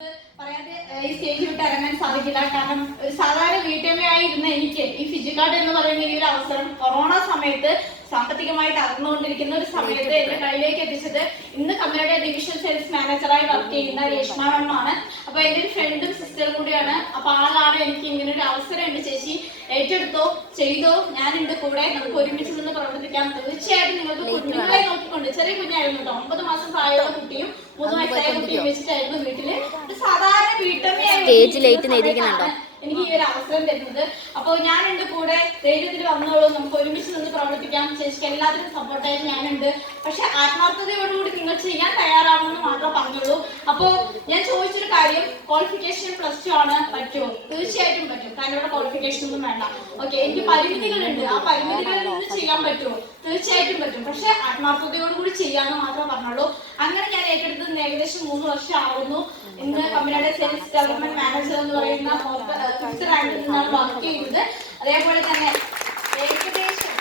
പറയാതെ ഈ സ്റ്റേജ് വിട്ട് ഇറങ്ങാൻ സാധിക്കില്ല. കാരണം ഒരു സാധാരണ വീട്ടമ്മയായി ഇരുന്ന എനിക്ക് ഈ ഫിജിക്കാർഡ് എന്ന് പറയുന്ന ഈ ഒരു അവസരം കൊറോണ സമയത്ത് സാമ്പത്തികമായി തകർന്നുകൊണ്ടിരിക്കുന്ന ഒരു സമയത്ത് എന്റെ കയ്യിലേക്ക് എത്തിച്ചത് ഇന്ന് കമ്പനിയുടെ ഡിവിഷൻ സെയിൽസ് മാനേജറായി വർക്ക് ചെയ്യുന്ന രേഷ്മ മാം ആണ് അപ്പൊ എന്റെ ഒരു ഫ്രണ്ടും സിസ്റ്ററും കൂടിയാണ്. അപ്പൊ ആളാണ് എനിക്ക് ഇങ്ങനെ ഒരു അവസരം ഉണ്ട് ചേച്ചി. ഏറ്റെടുത്തോ ചെയ്തോ ഞാനുണ്ട് കൂടെ. നമുക്ക് ഒരുമിച്ച് നിന്ന് പ്രവർത്തിക്കാം. തീർച്ചയായിട്ടും നിങ്ങൾക്ക് കുഞ്ഞുങ്ങളെ നോക്കിക്കൊണ്ട് ചെറിയ കുഞ്ഞായിരുന്നു കേട്ടോ ഒമ്പത് മാസം പ്രായമുള്ള കുട്ടിയും മൂന്ന് വയസ്സായ കുട്ടിയും വെച്ചിട്ടായിരുന്നു വീട്ടിൽ. സാധാരണ വീട്ടമ്മയായി സ്റ്റേജ് ലൈറ്റ് എഴുതിയിരിക്കുന്നുണ്ടോ? എനിക്ക് ഈ ഒരു അവസരം തരുന്നത്. അപ്പോൾ ഞാൻ എന്റെ കൂടെ. ധൈര്യത്തിൽ വന്നോളൂ. നമുക്ക് ഒരുമിച്ച് നിന്ന് പ്രവർത്തിക്കാം. ചേച്ചിക്ക് എല്ലാത്തിനും സപ്പോർട്ടായി ഞാനുണ്ട്. പക്ഷെ ആത്മാർത്ഥതയോടുകൂടി നിങ്ങൾ ചെയ്യാൻ തയ്യാറാവുമെന്ന് മാത്രം പറഞ്ഞോളൂ അപ്പോൾ ഞാൻ ചോദിച്ചൊരു കാര്യം. ക്വാളിഫിക്കേഷൻ പ്ലസ് ടു ആണ് പറ്റുമോ? തീർച്ചയായിട്ടും പറ്റും. കാരണം ഇവിടെ ക്വാളിഫിക്കേഷൻ ഒന്നും വേണ്ട. ഓക്കെ എനിക്ക് പരിമിതികളുണ്ട്. ആ പരിമിതികളിൽ നിന്ന് ചെയ്യാൻ പറ്റുമോ? തീർച്ചയായിട്ടും പറ്റും. പക്ഷെ ആത്മാർത്ഥതയോടുകൂടി ചെയ്യാന്ന് മാത്രം പറഞ്ഞുള്ളൂ. അങ്ങനെ ഞാൻ ഏറ്റെടുത്തത് ഏകദേശം മൂന്ന് വർഷം ആവുന്നു ഇന്ന് കമ്പനിയുടെ സെയിൽസ് ഡെവലപ്മെന്റ് മാനേജർ എന്ന് പറയുന്ന ഫിഫ്ത് നിന്നാണ് വർക്ക് ചെയ്യുന്നത്. അതേപോലെ തന്നെ ഏകദേശം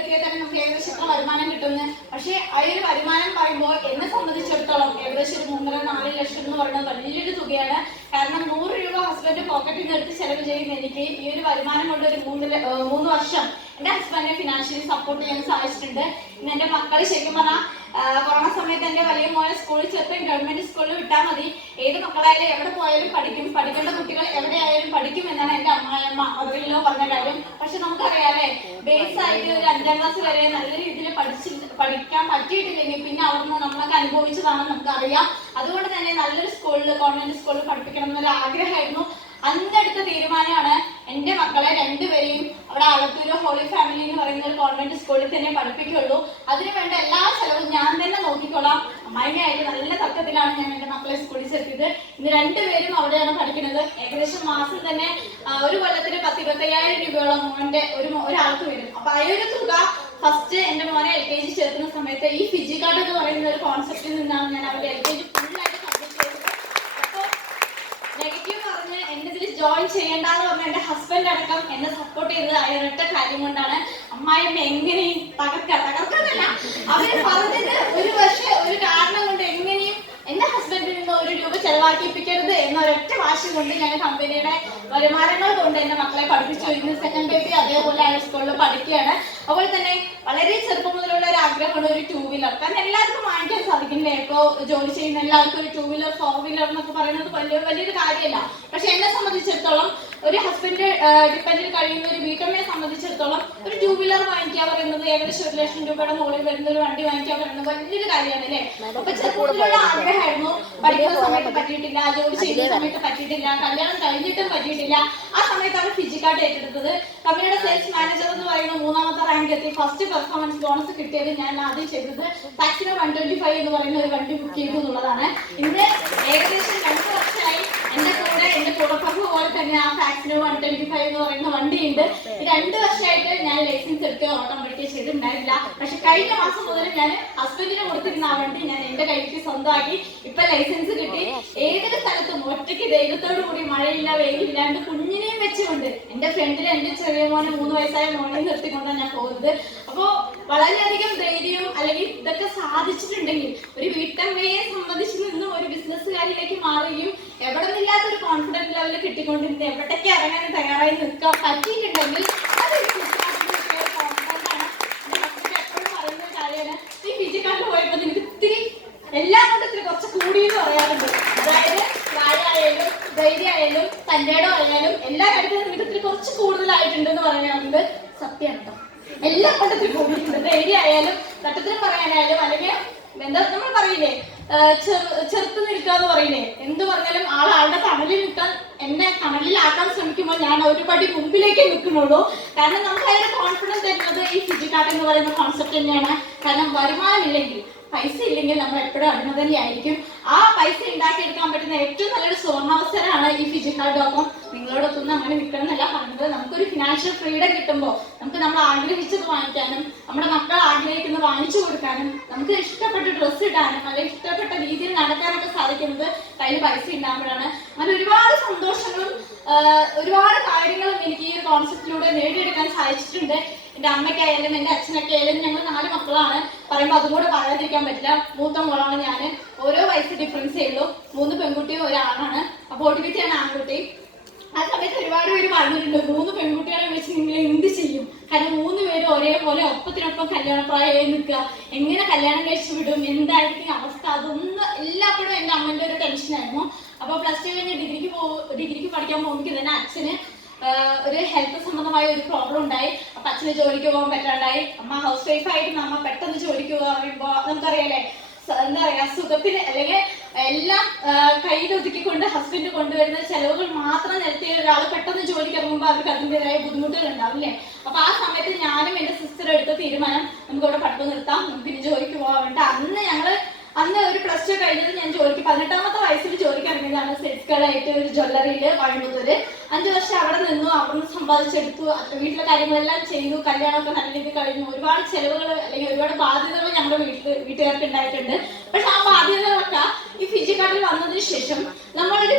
എത്തിയാൽ തന്നെ നമുക്ക് ഏകദേശം എത്ര വരുമാനം കിട്ടുന്നത് പക്ഷേ ആ വരുമാനം പറയുമ്പോൾ എന്നെ സംബന്ധിച്ചിടത്തോളം ഏകദേശം ഒരു മൂന്നര നാല് ലക്ഷം എന്ന് പറയുന്നത് വലിയൊരു തുകയാണ്. കാരണം നൂറ് രൂപ ഹസ്ബൻഡ് പോക്കറ്റിൽ നിന്ന് എടുത്ത് ചെലവ് ചെയ്യുന്ന എനിക്ക് ഈ ഒരു വരുമാനം കൊണ്ട് ഒരു മൂന്ന് മൂന്ന് വർഷം എന്റെ ഹസ്ബൻഡിനെ ഫിനാൻഷ്യലി സപ്പോർട്ട് ചെയ്യാൻ സാധിച്ചിട്ടുണ്ട്. ഇന്ന് എന്റെ മക്കൾ ശരിക്കും പറഞ്ഞാൽ കൊറോണ സമയത്ത് എന്റെ വലിയ മോനെ സ്കൂളിൽ ചേർത്ത് ഗവൺമെന്റ് സ്കൂളിൽ വിട്ടാൽ മതി. ഏത് മക്കളായാലും എവിടെ പോയാലും പഠിക്കും. പഠിക്കേണ്ട കുട്ടികൾ എവിടെയായാലും പഠിക്കും എന്നാണ് എന്റെ അമ്മായിയമ്മ മധുരയിലോ പറഞ്ഞ കാര്യം. പക്ഷെ നമുക്കറിയാം നമുക്കറിയാലേ ബേസ് ആയിട്ട് ഒരു അഞ്ചാം ക്ലാസ് വരെ നല്ല രീതിയിൽ പഠിച്ച് പഠിക്കാൻ പറ്റിയിട്ടില്ലെങ്കിൽ പിന്നെ അവിടുന്ന് നമ്മളൊക്കെ അനുഭവിച്ചതാണ് നമുക്കറിയാം. അതുകൊണ്ട് തന്നെ നല്ലൊരു സ്കൂളിൽ ഗവൺമെന്റ് സ്കൂളിൽ പഠിപ്പിക്കണം എന്നൊരു ആഗ്രഹമായിരുന്നു. അന്നെടുത്ത തീരുമാനമാണ് എന്റെ മക്കളെ രണ്ടുപേരെയും അവിടെ ആലത്തൂര് ഹോളി ഫാമിലി എന്ന് പറയുന്ന ഒരു ഗവൺമെന്റ് സ്കൂളിൽ തന്നെ പഠിപ്പിക്കുള്ളൂ. അതിനു വേണ്ട എല്ലാ ചെലവും ഞാൻ തന്നെ നോക്കിക്കോളാം. അമ്മായിയായിട്ട് നല്ല തക്കത്തിലാണ് ഞാൻ എന്റെ മക്കളെ സ്കൂളിൽ ചേർത്തിയത്. ഇന്ന് രണ്ടുപേരും അവിടെയാണ് പഠിക്കുന്നത്. ഏകദേശം മാസം തന്നെ ഒരു കൊല്ലത്തിന് പത്ത് ഇരുപത്തയ്യായിരം രൂപയോളം മോന്റെ ഒരു ഒരാൾക്ക് വരും. അപ്പൊ ആ ഒരു തുക ഫസ്റ്റ് എന്റെ മോനെ എൽ കെ ജി ചേർക്കുന്ന സമയത്ത് ഈ ഫിജി കാർഡ് എന്ന് പറയുന്ന ഒരു കോൺസെപ്റ്റിൽ നിന്നാണ് ഞാൻ അവരുടെ എൽ കെ ജി ഫുള്ളായിട്ട് ചെയ്തത്. അപ്പോൾ നെഗറ്റീവ് എന്റെ ഇതിൽ ജോയിൻ ചെയ്യേണ്ടെന്ന് പറഞ്ഞ എന്റെ ഹസ്ബൻഡ് അടക്കം എന്നെ സപ്പോർട്ട് ചെയ്തത് അയറിട്ട കാര്യം കൊണ്ടാണ് അമ്മായിമ്മ എങ്ങനെ തകർക്ക? തകർക്കുന്നല്ല. അവർ പറഞ്ഞത് ഒരു പക്ഷേ ഒരു കാരണം കൊണ്ട് എങ്ങനെയും എന്റെ ഹസ്ബൻഡിൽ നിന്ന് ഒരു രൂപ ചെലവാക്കിപ്പിക്കരുത് എന്ന ഒരൊറ്റ വാശി കൊണ്ട് ഞാൻ കമ്പനിയുടെ വരുമാനങ്ങൾ കൊണ്ട് എന്റെ മക്കളെ പഠിപ്പിച്ചു. ഇന്ന് സെക്കൻഡ് ബേബി അതേപോലെ ഹൈ സ്കൂളിൽ പഠിക്കുകയാണ്. അതുപോലെ തന്നെ വളരെ ചെറുപ്പം മുതലുള്ള ഒരു ആഗ്രഹമാണ് ഒരു ടൂ വീലർ കാരണം എല്ലാവർക്കും വാങ്ങിക്കാൻ സാധിക്കില്ലേ? ഇപ്പോൾ ജോലി ചെയ്യുന്ന എല്ലാവർക്കും ഒരു ടൂ വീലർ ഫോർ വീലർ എന്നൊക്കെ പറയുന്നത് വലിയ വലിയൊരു കാര്യമല്ല. പക്ഷെ എന്നെ സംബന്ധിച്ചിടത്തോളം ഒരു ഹസ്ബൻഡ് ഡിപ്പെൻഡിൽ കഴിയുന്ന ഒരു വീട്ടമ്മയെ സംബന്ധിച്ചിടത്തോളം ടൂ വീലർ വാങ്ങിക്കാൻ പറയുന്നത് ഏകദേശം ഒരു ലക്ഷം രൂപയുടെ മുകളിൽ വരുന്ന ഒരു വണ്ടി വാങ്ങിക്കാൻ പറയുന്നത് വലിയൊരു കാര്യമാണ് അല്ലേ അപ്പൊ ചെറുപ്പത്തിലുള്ള ആഗ്രഹമായിരുന്നു. പഠിക്കുന്ന സമയത്ത് പറ്റിയിട്ടില്ല ജോലി ചെയ്യുന്ന സമയത്ത് പറ്റിയിട്ടില്ല കല്യാണം കഴിഞ്ഞിട്ടും പറ്റിയിട്ടില്ല. ആ സമയത്താണ് ഫിജിക്കാട്ട് ഏറ്റെടുത്തത് കമ്പനിയുടെ സെയിൽസ് മാനേജർ എന്ന് പറയുന്ന മൂന്നാമത്തെ റാങ്ക് എത്തി. ഫസ്റ്റ് പെർഫോമൻസ് ബോണസ് കിട്ടിയത് ഞാൻ ആദ്യം ചെയ്തത് ടാക്സിന് വൺ ട്വന്റി ഫൈവ് എന്ന് പറയുന്ന ഒരു വണ്ടി ബുക്ക് ചെയ്തു എന്നുള്ളതാണ്. ഇന്ന് ഏകദേശം രണ്ട് വർഷമായി എന്റെ കൂടെ എന്റെ കൂടപ്പറമ്പ് പോലെ തന്നെ ആ ഫാക്സിന് വൺ ട്വന്റി ഫൈവ് എന്ന് പറയുന്ന വണ്ടിയുണ്ട്. രണ്ട് വർഷമായിട്ട് ഞാൻ ലൈസൻസ് എടുത്ത് ഓട്ടം പഠിക്കുക ചെയ്തിട്ടുണ്ടായിരുന്നില്ല. പക്ഷെ കഴിഞ്ഞ മാസം മുതൽ ഞാൻ ഹസ്ബൻഡിന് കൊടുത്തിരുന്ന ആ വണ്ടി ഞാൻ എന്റെ കൈക്ക് സ്വന്തമാക്കി. ഇപ്പൊ ലൈസൻസ് കിട്ടി. ഏതൊരു സ്ഥലത്തും ഒറ്റയ്ക്ക് ദൈവത്തോടു കൂടി മഴയില്ല വെയിലില്ലാണ്ട് കുഞ്ഞിനെയും വെച്ചുകൊണ്ട് എന്റെ ഫ്രണ്ടിൽ എന്റെ ചെറിയ മോനെ മൂന്ന് വയസ്സായ മോനെ നിർത്തിക്കൊണ്ടാണ് ഞാൻ പോകുന്നത്. അപ്പോ വളരെയധികം ധൈര്യവും അല്ലെങ്കിൽ ഇതൊക്കെ സാധിച്ചിട്ടുണ്ടെങ്കിൽ ഒരു വീട്ടമ്മയെ സംബന്ധിച്ച് നിന്നും ഒരു ബിസിനസ്സുകാരിലേക്ക് മാറുകയും എവിടെ ഒരു കോൺഫിഡൻസ് ലെവൽ കിട്ടിക്കൊണ്ടിരുന്ന് എവിടേക്ക് ഇറങ്ങാൻ തയ്യാറായി നിൽക്കാൻ പറ്റിയിട്ടുണ്ടെങ്കിൽ അത് എപ്പോഴും പറയുന്ന കാര്യമാണ്. ഈ ഫിജിക്കാർഡിൽ പോയപ്പോൾ എനിക്ക് ഇത്തിരി എല്ലാം കൊണ്ട് ഇത്തിരി കുറച്ച് കൂടി എന്ന് പറയാറുണ്ട്. അതായത് പ്രായമായാലും ധൈര്യമായാലും തന്റെ ആയാലും എല്ലാ കാര്യത്തിലും എനിക്ക് ഇത്തിരി കുറച്ച് കൂടുതലായിട്ടുണ്ട് എന്ന് പറയാറുണ്ട്. സത്യമാണ് കേട്ടോ. എല്ലാം കൊണ്ട് ഇത്തിരി കൂടിയിട്ടുണ്ട്. ധൈര്യമായാലും തട്ടത്തിന് പറയാനായാലും അല്ലെങ്കിൽ എന്താ നമ്മൾ പറയില്ലേ? ചെറുത്ത് നിൽക്കുക എന്ന് പറയുന്നേ. എന്ത് പറഞ്ഞാലും ആൾ ആളുടെ തണലിൽ നിൽക്കാൻ എന്നെ തണലിലാക്കാൻ ശ്രമിക്കുമ്പോൾ ഞാൻ ഒരു പടി മുമ്പിലേക്ക് നിൽക്കുന്നുള്ളൂ. കാരണം നമുക്ക് അതിന്റെ കോൺഫിഡൻസ് തരുന്നത് ഈ ഫിജിക്കാട്ട് എന്ന് പറയുന്ന കോൺസെപ്റ്റ് തന്നെയാണ്. കാരണം വരുമാനം ഇല്ലെങ്കിൽ പൈസ ഇല്ലെങ്കിൽ നമ്മൾ എപ്പോഴും അടിമ തന്നെയായിരിക്കും ആ പൈസ ഉണ്ടാക്കിയെടുക്കാൻ പറ്റുന്ന ഏറ്റവും നല്ലൊരു സുവർണാവസരമാണ് ഈ ഫിജിക്കൽ ഡോക്കം നിങ്ങളോടൊപ്പം അങ്ങനെ നിൽക്കണം എന്നല്ല പറഞ്ഞത്. നമുക്കൊരു ഫിനാൻഷ്യൽ ഫ്രീഡം കിട്ടുമ്പോൾ നമുക്ക് നമ്മൾ ആഗ്രഹിച്ചത് വാങ്ങിക്കാനും നമ്മുടെ മക്കൾ ആഗ്രഹിക്കുന്നത് വാങ്ങിച്ചു കൊടുക്കാനും നമുക്ക് ഇഷ്ടപ്പെട്ട ഡ്രസ്സ് ഇടാനും അല്ലെങ്കിൽ ഇഷ്ടപ്പെട്ട രീതിയിൽ നടക്കാനൊക്കെ സാധിക്കുന്നത് കയ്യിൽ പൈസ ഉണ്ടാകുമ്പോഴാണ്. അങ്ങനെ ഒരുപാട് സന്തോഷങ്ങളും ഒരുപാട് കാര്യങ്ങളും എനിക്ക് ഈ കോൺസെപ്റ്റിലൂടെ നേടിയെടുക്കാൻ സാധിച്ചിട്ടുണ്ട്. എന്റെ അമ്മയ്ക്കായാലും എന്റെ അച്ഛനൊക്കെ ആയാലും ഞങ്ങൾ നാല് മക്കളാണ്. പറയുമ്പോൾ അതും കൂടെ പറയാതിരിക്കാൻ പറ്റില്ല. മൂത്ത മോളാണ് ഞാൻ ഓരോ വയസ്സ് ഡിഫറൻസേ ഉള്ളൂ. മൂന്ന് പെൺകുട്ടിയും ഒരാളാണ് അപ്പോൾ ഒടുവിച്ചാണ് ആൺകുട്ടി. ആ സമയത്ത് ഒരുപാട് പേര് പറഞ്ഞിട്ടുണ്ട് മൂന്ന് പെൺകുട്ടികളെ വെച്ച് നിങ്ങൾ എന്ത് ചെയ്യും? കാരണം മൂന്ന് പേര് ഒരേപോലെ ഒപ്പത്തിനൊപ്പം കല്യാണപ്രായമായി നിൽക്കുക. എങ്ങനെ കല്യാണം കഴിച്ചു വിടും? എന്തായിരിക്കും അവസ്ഥ? അതൊന്നും എല്ലാപ്പോഴും എന്റെ അമ്മന്റെ ഒരു ടെൻഷനായിരുന്നു അപ്പോൾ പ്ലസ് ടു കഴിഞ്ഞ് ഡിഗ്രിക്ക് പോ ഡിഗ്രിക്ക് പഠിക്കാൻ പോകുമ്പോൾ തന്നെ അച്ഛന് ഒരു ഹെൽത്ത് സംബന്ധമായ ഒരു പ്രോബ്ലം ഉണ്ടായി. അപ്പൊ അച്ഛന് ജോലിക്ക് പോകാൻ പറ്റാണ്ടായി. അമ്മ ഹൗസ് വൈഫ് ആയിട്ട് അമ്മ പെട്ടെന്ന് ജോലിക്ക് പോകാൻ പറയുമ്പോ നമുക്കറിയാലേ എന്താ പറയാ സുഖത്തിന് അല്ലെങ്കിൽ എല്ലാം കയ്യിൽ ഒതുക്കിക്കൊണ്ട് ഹസ്ബൻഡ് കൊണ്ടുവരുന്ന ചെലവുകൾ മാത്രം നിരത്തിയ ഒരാൾ പെട്ടെന്ന് ജോലിക്ക് ഇറങ്ങുമ്പോൾ അവർക്ക് അതിന്റെതായ ബുദ്ധിമുട്ടുകൾ ഉണ്ടാവും അല്ലേ അപ്പൊ ആ സമയത്ത് ഞാനും എന്റെ സിസ്റ്റർ എടുത്ത തീരുമാനം നമുക്ക് ഇവിടെ പഠിപ്പ് നിർത്താം ഇനി ജോലിക്ക് പോകാൻ വേണ്ട. അന്ന് ഞങ്ങൾ അന്ന് ഒരു പ്ലസ് ടു കഴിഞ്ഞത് ഞാൻ ജോലിക്ക് പതിനെട്ടാമത്തെ വയസ്സിൽ ജോലിക്ക് ഇറങ്ങിയതാണ് സെറ്റ്സ്കളായിട്ട് ഒരു ജ്വല്ലറിയിൽ കോയമ്പത്തൂര് അഞ്ചു വർഷം അവിടെ നിന്നു അവിടെ നിന്ന് സമ്പാദിച്ചെടുത്തു വീട്ടിലെ കാര്യങ്ങളെല്ലാം ചെയ്തു. കല്യാണമൊക്കെ നല്ല രീതിയിൽ കഴിഞ്ഞു. ഒരുപാട് ചെലവുകൾ അല്ലെങ്കിൽ ഒരുപാട് ബാധ്യതകൾ ഞങ്ങളുടെ വീട്ടിൽ വീട്ടുകാർക്ക് ഉണ്ടായിട്ടുണ്ട്. പക്ഷെ ആ ബാധ്യതകളൊക്കെ ഈ ഫിജിക്കാട്ടിൽ വന്നതിന് ശേഷം നമ്മളൊരു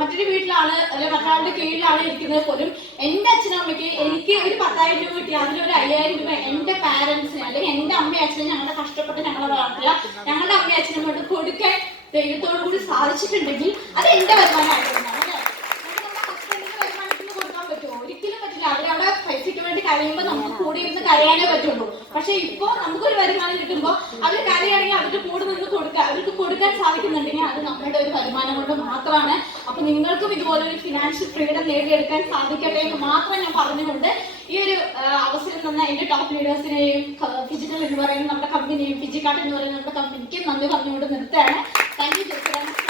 മറ്റൊരു വീട്ടിലാണ് അല്ലെങ്കിൽ മറ്റൊരാളുടെ കീഴിലാണ് ഇരിക്കുന്നത് പോലും എന്റെ അച്ഛനും അമ്മയ്ക്ക് എനിക്ക് ഒരു പത്തായിരം രൂപ കിട്ടി. അതിലൊരു അയ്യായിരം രൂപ എന്റെ പാരൻസിന് അല്ലെങ്കിൽ എന്റെ അമ്മയും അച്ഛനും ഞങ്ങളുടെ കഷ്ടപ്പെട്ട് വളർത്തുക ഞങ്ങളുടെ അമ്മയും അച്ഛനും കൊണ്ട് കൊടുക്കാൻ ദൈവത്തോടു കൂടി സാധിച്ചിട്ടുണ്ടെങ്കിൽ അത് എന്റെ വരുമാനമായിട്ടുണ്ടാവും ഒരിക്കലും പറ്റില്ല. അവരവിടെ പൈസയ്ക്ക് വേണ്ടി കരയുമ്പോൾ നമുക്ക് കൂടി ഇരുന്ന് കരയാനേ പറ്റുള്ളൂ. പക്ഷെ ഇപ്പോ നമുക്കൊരു വരുമാനം കിട്ടുമ്പോൾ അവർ കരയാണെങ്കിൽ അവർക്ക് കൂടെ നിന്ന് കൊടുക്കുക അവർക്ക് കൊടുക്കാൻ സാധിക്കുന്നുണ്ടെങ്കിൽ അത് നമ്മുടെ ഒരു വരുമാനം കൊണ്ട് മാത്രമാണ്. അപ്പൊ നിങ്ങൾക്കും ഇതുപോലെ ഒരു ഫിനാൻഷ്യൽ ഫ്രീഡം നേടിയെടുക്കാൻ സാധിക്കട്ടെ എന്ന് മാത്രം ഞാൻ പറഞ്ഞുകൊണ്ട് ഈ ഒരു അവസരം തന്ന എന്റെ ടോപ്പ് ലീഡേഴ്സിനെയും ഫിജിക്കൽ എന്ന് പറയുന്ന നമ്മുടെ കമ്പനിയും ഫിജിക്കാട്ട് എന്ന് പറയുന്ന നമ്മുടെ കമ്പനിക്കും നന്ദി പറഞ്ഞുകൊണ്ട് നിർത്തുകയാണ്. Thank you